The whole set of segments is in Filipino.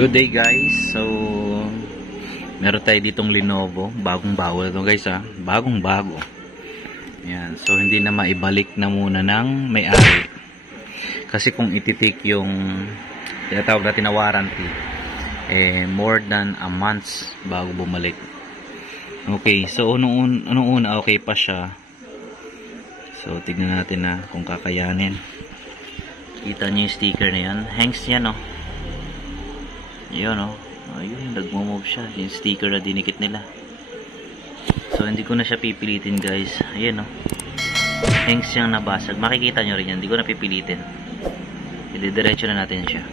Good day guys. So meron tayo ditong Lenovo, bagong bago ito guys ha. Bagong bago. Yan. So hindi na maibalik na muna ng may-ari. Kasi kung ititik yung tinatawag natin na warranty, more than a month bago bumalik. Okay, so unong una okay pa siya. So tignan natin na kung kakayanin. Kita niyo yung sticker na yan. Hangs yan, no? Yun, no? Ayun, nagmo-move siya. Yung sticker na dinikit nila. So, hindi ko na siya pipilitin, guys. Ayan, no? Hangs siyang nabasag. Makikita nyo rin yan. Hindi ko na pipilitin. Didiretso na natin siya.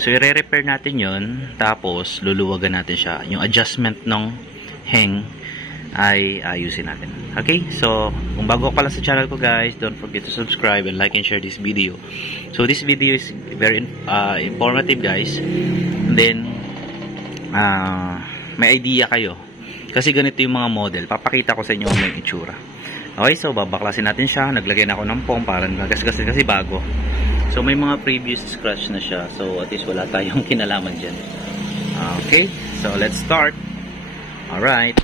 So, i-repair natin yun. Tapos, luluwagan natin siya. Yung adjustment ng hang ay ayusin natin. Okay? So, kung bago ka pala sa channel ko guys, don't forget to subscribe and like and share this video. So, this video is very informative guys. And then, may idea kayo. Kasi ganito yung mga model. Papakita ko sa inyo may itsura. Okay? So, babaklasin natin siya. Naglagay na ako ng foam para nagasgas kasi bago. So, may mga previous scratch na siya. So, at least wala tayong kinalaman dyan. Okay? So, let's start. Alright.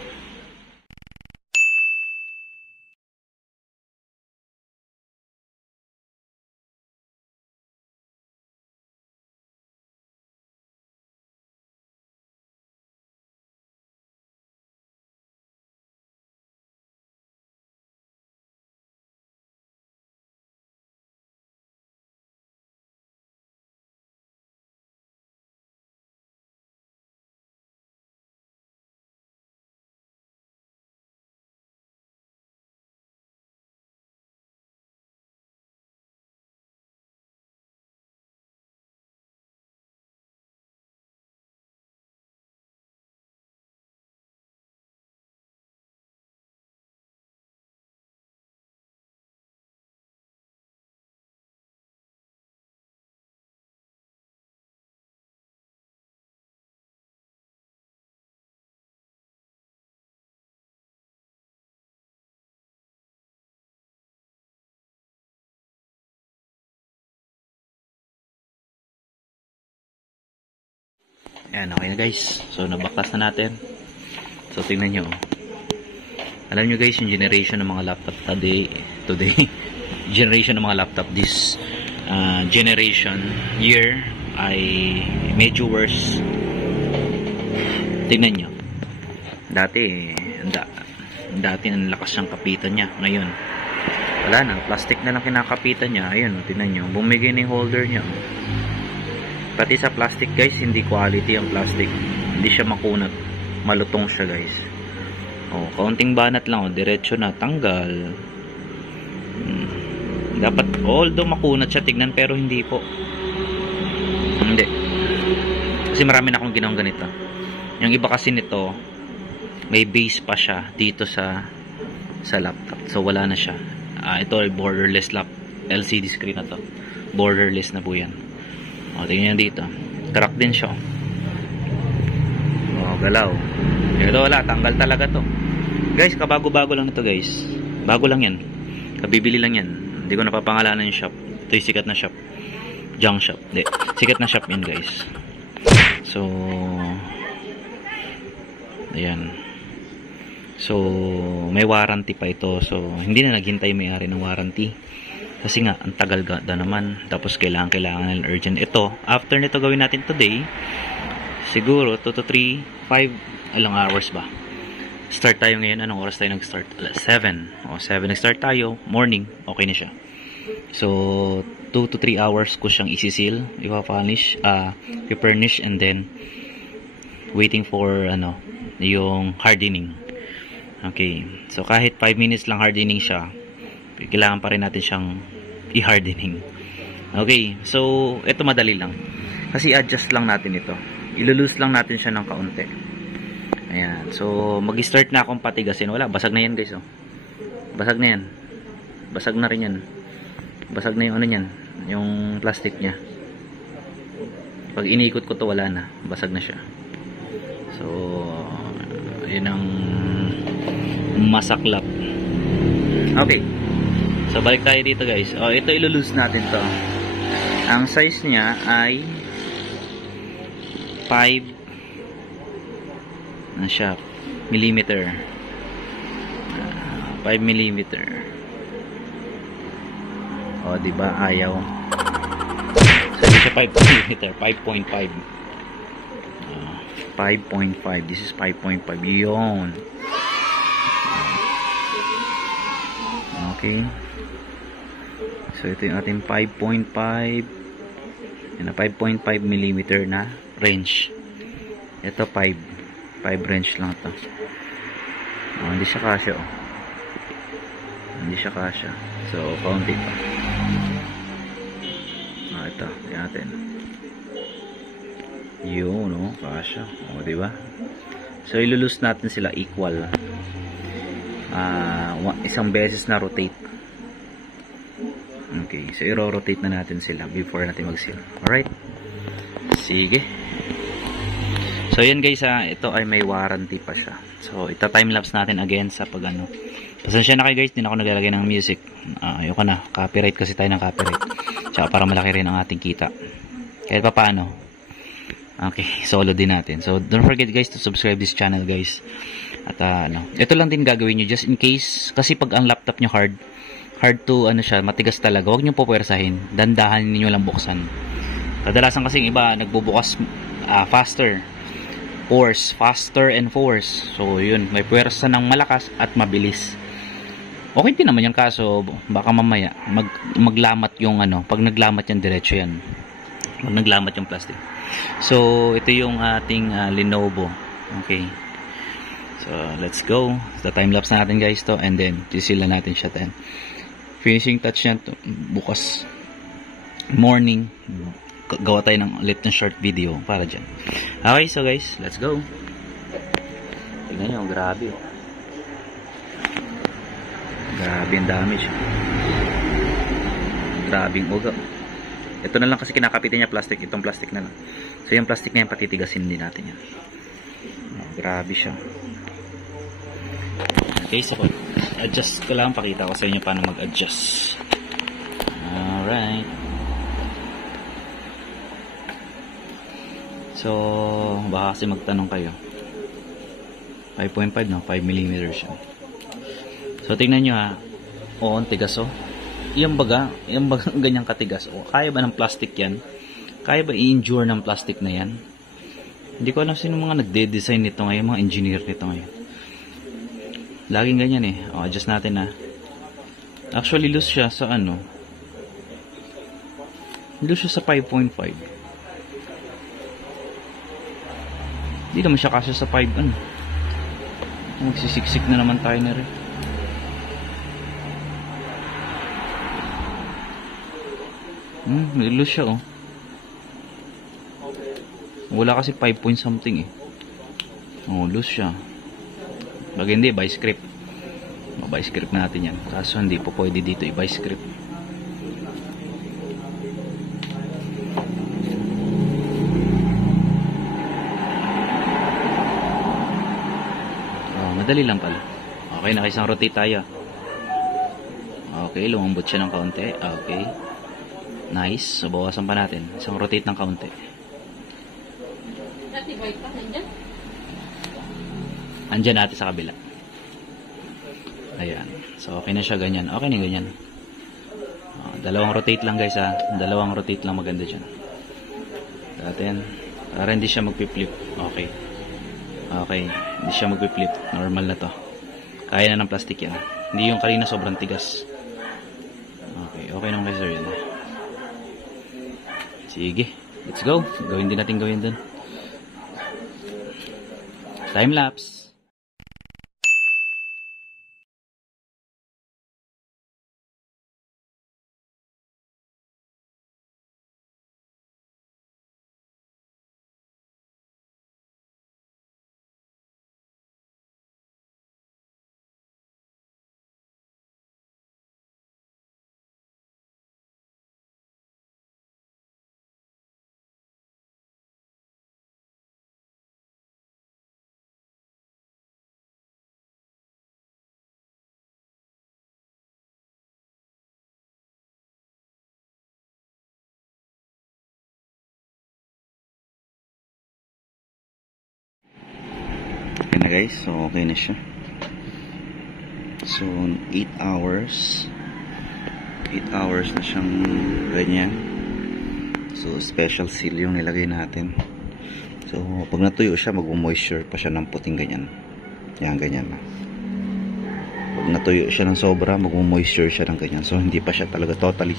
Ayan, okay na guys. So, nabaklas na natin. So, tingnan nyo. Alam nyo guys, yung generation ng mga laptop today generation ng mga laptop this generation year ay medyo worse. Tingnan nyo. Dati ang lakas siyang kapitan niya. Ngayon, wala na. Plastic na lang kinakapitan niya. Ayun, tingnan nyo. Bumigay na yung holder niya. Pati sa plastic guys, hindi quality ang plastic. Hindi siya makunat. Malutong siya guys. Oh, kaunting banat lang. Oh, diretso na. Tanggal. Dapat, although makunat siya tignan, pero hindi po. Hindi. Kasi marami na akong ginawang ganito. Yung iba kasi nito, may base pa siya dito sa laptop. So, wala na siya. Ito ay borderless LCD screen na to. Borderless na po yan. O, tingnan nyo dito. Crack din siya. O, galaw. Ito wala. Tanggal talaga to. Guys, kabago-bago lang ito guys. Bago lang yan. Kabibili lang yan. Hindi ko napapangalanan yung shop. Ito yung sikat na shop. Junk shop. Hindi. Sikat na shop yan guys. So, ayan. So, may warranty pa ito. So, hindi na naghintay may-ari ng warranty. Kasi nga, ang tagal ganda naman. Tapos, kailangan ng urgent. Ito, after nito gawin natin today, siguro, 2 to 3, 5, ilang hours ba? Start tayo ngayon. Anong oras tayo nag-start? 7. O, 7 nag-start tayo. Morning, okay na siya. So, 2 to 3 hours ko siyang isi-seal. Ipa-furnish, i-furnish, and then, waiting for, yung hardening. Okay. So, kahit 5 minutes lang hardening siya, kailangan pa rin natin siyang i-hardening. Okay, so ito madali lang. Kasi adjust lang natin ito. Ilulus lang natin siya ng kaunti. Ayan, so mag-start na akong patigasin. Wala, basag na yan guys. Oh. Basag na yan. Basag na rin yan. Basag na yung niyan, yung plastic niya. Pag inikot ko to, wala na. Basag na siya. So, yun ang masaklap. Okay. So, balik tayo dito guys. O, ito ilulus natin to. Ang size niya ay 5 na siya millimeter. 5 millimeter. O, diba? Ayaw. So, hindi siya 5 millimeter. 5.5. 5.5. This is 5.5. Yun. Okay. So, ito yung ating 5.5. Yan na, 5.5 millimeter na range. Ito, 5 range lang ito. Oh, hindi siya kasya. Oh. Hindi siya kasya. So, kaunti pa. Oh, ito. Yan natin. Yun, no? Kasya. O, diba? So, ilulus natin sila equal. Isang beses na rotate. Okay. So, i-rotate na natin sila before natin mag-seal. Alright? Sige. So, yan guys, ito ay may warranty pa siya. So, ita-timelapse natin again sa pag-ano. Pasensya na kayo guys, din ako naglalagay ng music. Ayoko na. Copyright kasi tayo ng copyright. Tsaka para malaki rin ang ating kita. Kahit pa paano. Okay, solo din natin. So, don't forget guys to subscribe this channel guys. At ito lang din gagawin nyo just in case. Kasi pag ang laptop nyo hard to, siya, matigas talaga. Huwag nyo puwersahin. Dandahan niyo lang buksan. Kadalasan kasi yung iba, nagbubukas faster and force. So, yun. May puwersa ng malakas at mabilis. Okay din naman yung kaso, baka mamaya, maglamat yung pag naglamat yan, diretso yan. Pag naglamat yung plastic. So, ito yung ating Lenovo. Okay. So, let's go. The time-lapse natin guys to. And then, sisila natin siya then. Finishing touch yan to. Bukas morning. Gawa tayo ng ulit ng short video para dyan. Okay, so guys, let's go. Tingnan nyo, grabe oh. Grabe ang damage. Grabe ang uga. Ito na lang kasi kinakapitin niya plastic. Itong plastic na lang. So yung plastic na yan, patitigasin din natin yan. Grabe siya. Okay, so adjust ko lang. Pakita ko sa inyo paano mag-adjust. Alright. So, baka kasi magtanong kayo. 5.5 no? 5 mm siya. So, tingnan nyo ha. Oo, ang tigas oh. Yung baga ganyang katigas oh. Kaya ba ng plastic yan? Kaya ba i-endure ng plastic na yan? Hindi ko alam sino mga nagde-design nito ngayon, mga engineer nito ngayon. Laging ganyan eh. O, adjust natin ha. Actually, loose siya sa loose siya sa 5.5. Hindi naman siya kasya sa 5 magsisiksik na naman tayo na rin. Loose siya oh. Wala kasi 5 point something eh. Oh, loose siya. Pag hindi, by script. By script natin yan. Kaso hindi po pwede dito i-by script. Madali lang pala. Okay, nakisang rotate tayo. Okay, lumambot siya ng kaunti. Okay. Nice. So, bawasan pa natin. Isang rotate ng kaunti. Andyan natin sa kabila. Ayan. So, okay na siya ganyan. Okay na ganyan. Dalawang rotate lang guys ha. Dalawang rotate lang maganda dyan. Datin. Para hindi siya magpi-flip. Okay. Okay, hindi siya magpi-flip. Normal na to. Kaya na ng plastic yan. Hindi yung kanina sobrang tigas. Okay, okay naman guys sir yun. Sige, let's go. Gawin din natin dun. Time lapse. na guys. So okay na siya. So 8 hours. 8 hours na siyang ganyan. So special seal yung nilagay natin. So pag natuyo siya, mag-moisture pa siya ng puting ganyan. Yan, ganyan na. Pag natuyo siya ng sobra, mag-moisture siya ng ganyan. So hindi pa siya talaga totally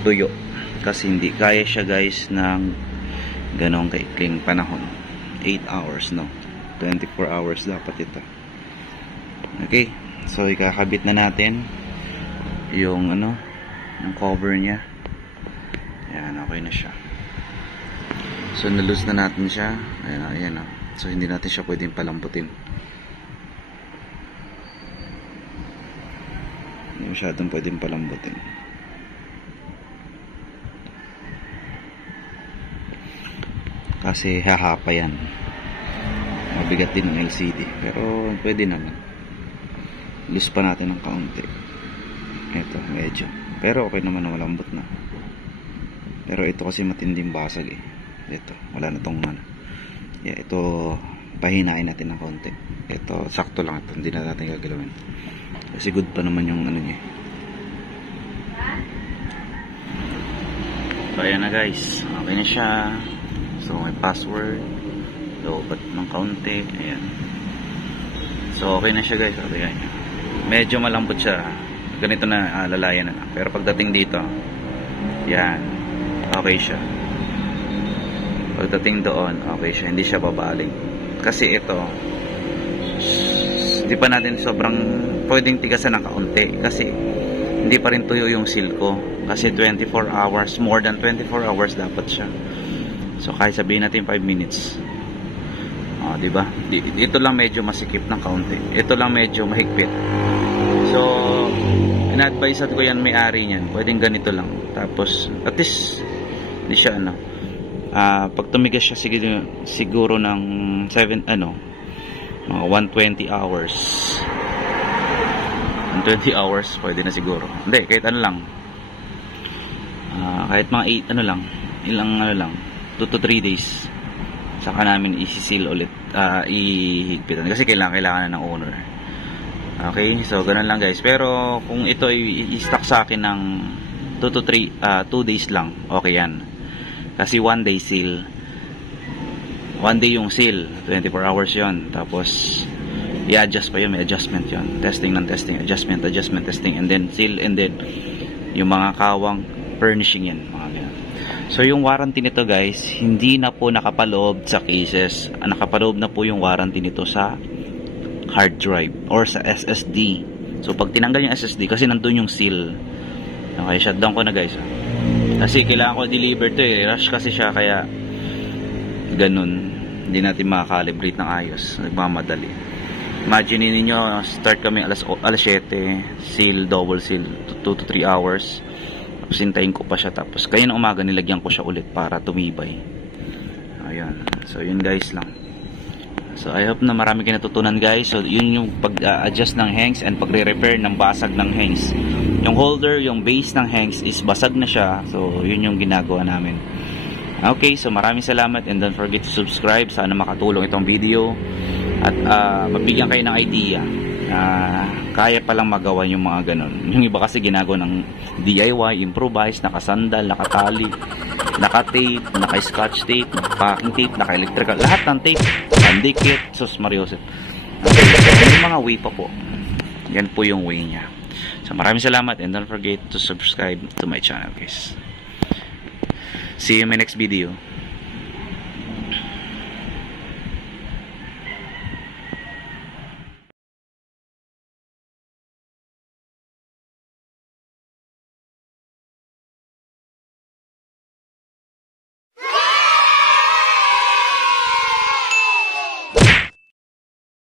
tuyo. Kasi hindi kaya siya guys ng ganong kaikling panahon. 8 hours, no? 24 hours dapat ito. Okay. So ikakabit na natin yung ano, yung cover niya. Ayan, okay na siya. So nalus na natin siya. Ayan, ayan. So hindi natin siya pwedeng palambutin. Hindi masyadong pwedeng palambutin. Kasi hahapa yan. Mabigat din ang LCD. Pero pwede naman. Loose pa natin ng kaunti. Ito, medyo. Pero okay naman na malambot na. Pero ito kasi matinding basag eh. Ito, wala na tong ano. Yeah, ito, pahinain natin ng kaunti. Ito, sakto lang ito. Hindi na natin gagalawin. Kasi good pa naman yung ano niya. So, ayan na guys. Okay na siya. So, may password. Lobat ng kaunti. Ayan. So, okay na siya guys. Okay, ayan. Medyo malambot siya. Ganito na lalayan na lang. Pero pagdating dito, yan. Okay siya. Pagdating doon, okay siya. Hindi siya babaling. Kasi ito, hindi pa natin sobrang pwedeng tigasan ng kaunti. Kasi hindi pa rin tuyo yung seal ko. Kasi 24 hours, more than 24 hours dapat siya. So kahit sabihin natin 5 minutes. Diba? Ito lang medyo masikip ng kaunti. Ito lang medyo mahigpit. So, in-advise ko yan may-ari niyan. Pwedeng ganito lang. Tapos, at least, hindi siya ano. Pag tumigas siya siguro ng 7, mga 120 hours. 120 hours, pwede na siguro. Hindi, kahit ano lang. Kahit mga 8, ilang 2 to 3 days. Saka namin isi-seal ulit, ihigpitan. Kasi kailangan na ng owner. Okay, so ganun lang guys. Pero kung ito i-stock sa akin ng 2 to 3, 2 days lang, okay yan. Kasi 1 day seal. 1 day yung seal, 24 hours yon. Tapos i-adjust pa yun, may adjustment yon. Testing ng testing, adjustment, testing, and then seal, and then yung mga kawang furnishing yan, mga ganun. So yung warranty nito guys, hindi na po nakapaloob sa cases. Nakapaloob na po yung warranty nito sa hard drive or sa SSD. So pag tinanggal yung SSD, kasi nandun yung seal. Okay, shutdown ko na guys. Kasi kailangan ko deliver to eh. Rush kasi siya, kaya ganun. Hindi natin makakalibrate ng ayos. Nagmamadali. Imagine niyo, start kami alas 7, seal, double seal, 2 to 3 hours. Tapos hintayin ko pa siya. Tapos kaya ng umaga nilagyan ko siya ulit para tumibay. Ayan. So yun guys lang. So I hope na marami kayo natutunan guys. So yun yung pag-adjust ng hangs and pagre-repair ng basag ng hangs. Yung holder, yung base ng hangs is basag na siya. So yun yung ginagawa namin. Okay, so maraming salamat and don't forget to subscribe. Sana makatulong itong video at mabigyan kayo ng idea. Kaya palang magawa yung mga ganun. Yung iba kasi ginagawa ng DIY, improvise, nakasandal, nakatali, naka-tape, naka-scotch tape, naka-packing tape, naka-electrical, lahat ng tape, pandikit, sus Mariosep. Yung mga way pa po. Yan po yung way niya. So maraming salamat and don't forget to subscribe to my channel guys. See you in my next video.